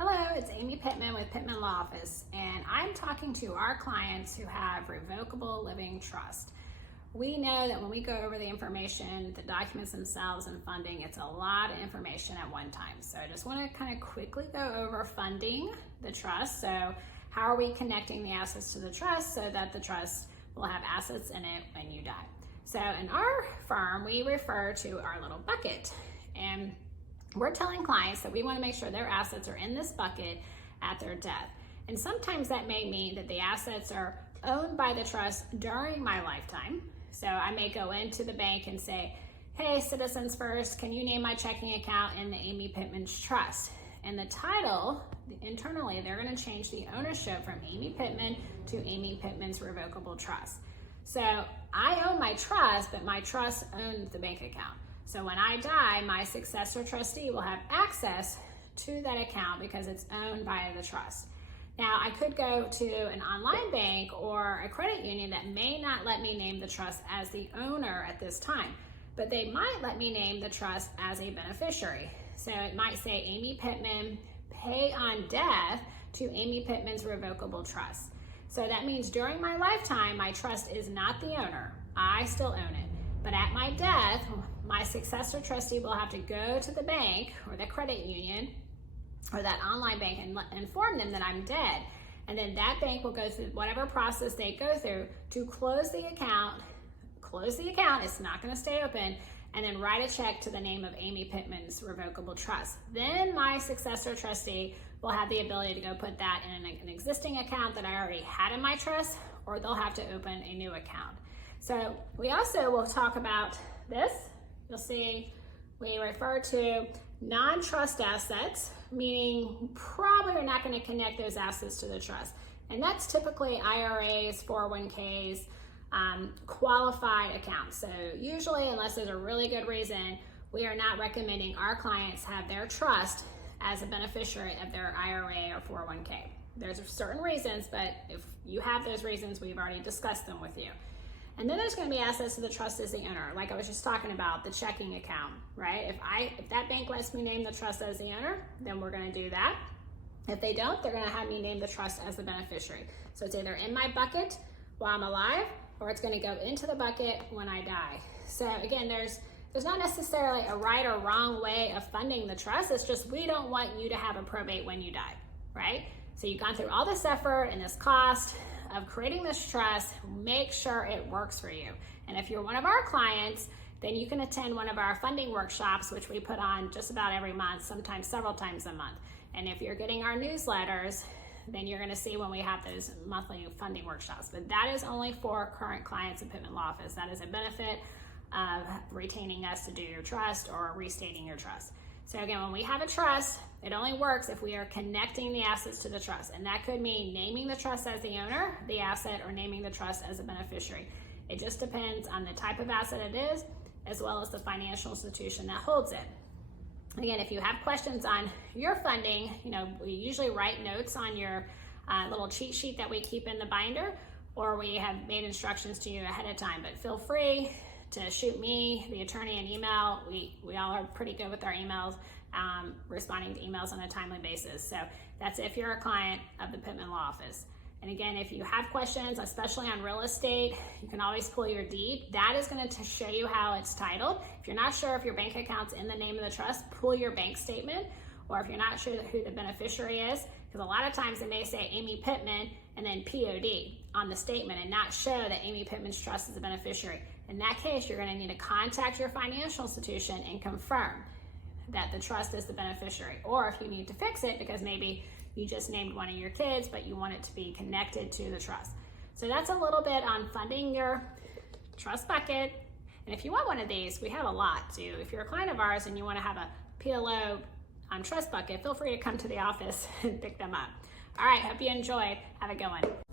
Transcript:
Hello, it's Amy Pittman with Pittman Law Office, and I'm talking to our clients who have revocable living trust. We know that when we go over the information, the documents themselves and funding, it's a lot of information at one time. So I just want to kind of quickly go over funding the trust. So how are we connecting the assets to the trust so that the trust will have assets in it when you die? So in our firm, we refer to our little bucket, and we're telling clients that we want to make sure their assets are in this bucket at their death. And sometimes that may mean that the assets are owned by the trust during my lifetime. So I may go into the bank and say, hey, Citizens First, can you name my checking account in the Amy Pittman's trust? And the title, internally, they're going to change the ownership from Amy Pittman to Amy Pittman's Revocable Trust. So I own my trust, but my trust owns the bank account. So when I die, my successor trustee will have access to that account because it's owned by the trust. Now, I could go to an online bank or a credit union that may not let me name the trust as the owner at this time, but they might let me name the trust as a beneficiary. So it might say Amy Pittman, pay on death to Amy Pittman's Revocable Trust. So that means during my lifetime, my trust is not the owner. I still own it. But at my death, my successor trustee will have to go to the bank or the credit union or that online bank and inform them that I'm dead. And then that bank will go through whatever process they go through to close the account. It's not going to stay open, and then write a check to the name of Amy Pittman's Revocable Trust. Then my successor trustee will have the ability to go put that in an existing account that I already had in my trust, or they'll have to open a new account. So we also will talk about this. You'll see we refer to non-trust assets, meaning probably you're not going to connect those assets to the trust. And that's typically IRAs, 401ks, qualified accounts. So usually, unless there's a really good reason, we are not recommending our clients have their trust as a beneficiary of their IRA or 401k. There's certain reasons, but if you have those reasons, we've already discussed them with you. And then there's going to be assets to the trust as the owner, like I was just talking about, the checking account, right? If that bank lets me name the trust as the owner, then we're going to do that. If they don't, they're going to have me name the trust as the beneficiary. So it's either in my bucket while I'm alive, or it's going to go into the bucket when I die. So again, there's not necessarily a right or wrong way of funding the trust. It's just we don't want you to have a probate when you die, right? So you've gone through all this effort and this cost of creating this trust. Make sure it works for you. And if you're one of our clients, then you can attend one of our funding workshops, which we put on just about every month, sometimes several times a month. And if you're getting our newsletters, then you're going to see when we have those monthly funding workshops. But that is only for current clients of Pittman Law Office. That is a benefit of retaining us to do your trust or restating your trust. So again, when we have a trust, it only works if we are connecting the assets to the trust. And that could mean naming the trust as the owner, the asset, or naming the trust as a beneficiary. It just depends on the type of asset it is, as well as the financial institution that holds it. Again, if you have questions on your funding, we usually write notes on your little cheat sheet that we keep in the binder, or we have made instructions to you ahead of time. But feel free to shoot me, the attorney, an email. We all are pretty good with our emails, responding to emails on a timely basis. So that's if you're a client of the Pittman Law Office. And again, if you have questions, especially on real estate, you can always pull your deed. That is going to show you how it's titled. If you're not sure if your bank account's in the name of the trust, pull your bank statement. Or if you're not sure who the beneficiary is, because a lot of times they may say Amy Pittman and then POD on the statement and not show that Amy Pittman's trust is a beneficiary. In that case, you're going to need to contact your financial institution and confirm that the trust is the beneficiary. Or if you need to fix it because maybe you just named one of your kids, but you want it to be connected to the trust. So that's a little bit on funding your trust bucket. And if you want one of these, we have a lot too. If you're a client of ours and you want to have a PLO trust bucket, feel free to come to the office and pick them up. All right, hope you enjoyed. Have a good one.